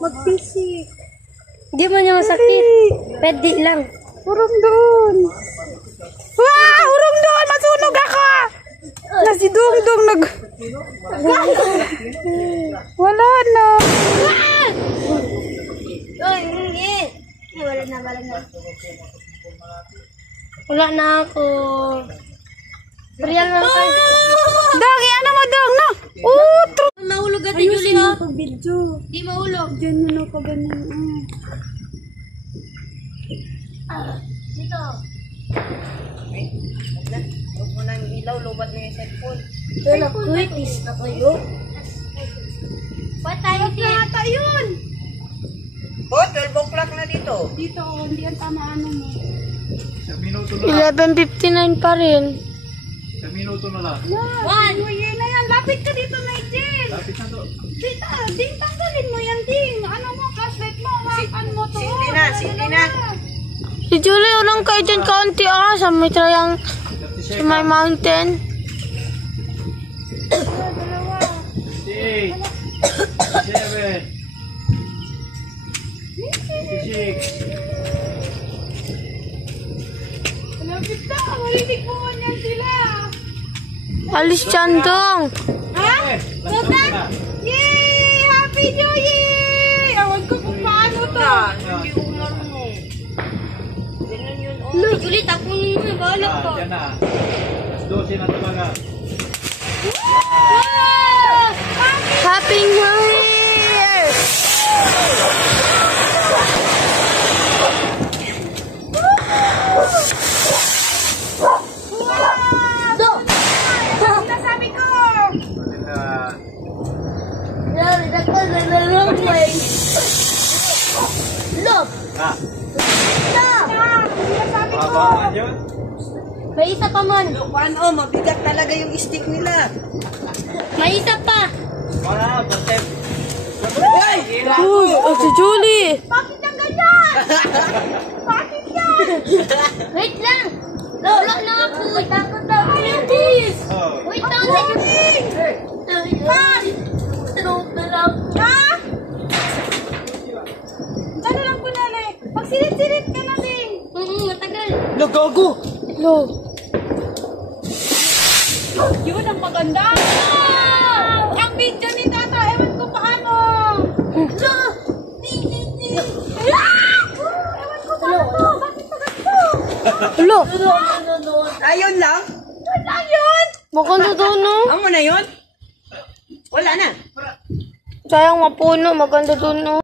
Mag-fisik. Hindi mo niya masakit. Pwede lang. Hurong doon. Wah! Hurong doon! Masunog ako! Na si Dungdung nag... Wala na. Wala na. Wala na ako. Real lang kayo. Dang, ano mo Dang na? True. Mahulog at Julie no? Video. Di mahulog. Diyan mo na pa ganyan. Dito. Huwag mo nang ilaw, lubat na yung cellphone. Wala ko. Quitis na kayo. Patay ata yun. Oh, 12 o'clock na dito. Dito, hindi ang tama ano mo. 11:59 pa rin. Sa minuto na lang. One. Uy, na yan. Lapit ka dito, Nigel. Lapit na to. Ding, tanggalin mo yan, Ding. Ano mo, flashlight mo, hawakan mo to. Sindi na. Si Julie, ulang kayo dyan kaunti sa may trayang, sa may mountain. 8, 7, 6. Lapit na, marinig mo man yan sila. Alis dyan dong. Ha? Sobrang? Yay! Happy New Year! Ewan ko kung paano to. Hindi ulan mo. Ganun yun, oh. Look, Julie, tapunin mo yung balak ko. Yan na. 12 na talaga. Happy New Year! Sabi ko! Look! Ah, Sabi ko! mabahan yun. May isa pa man. Paano? Mabigat talaga yung stick nila. May isa pa. Para, bantep. Uy! Uy, si Julie. Bakit ang ganyan? Bakit yan? Wait lang. Wala na ako. Takot na ako. Please. Oh. Wait lang. Tulog na lang. Ha? Ano lang po, nanay? Magsirit-sirit ka na, Ding. Matagal. Nagago! Lo. Yun ang maganda. Ang video ni Tata, ewan ko paano. Lo. Ewan ko paano. Bakit pa ganito? Lo. Ayun lang? Wala yun. Maganda doon, no? Amo na yun? Wala na. Sayang mapuno. Maganda doon, no?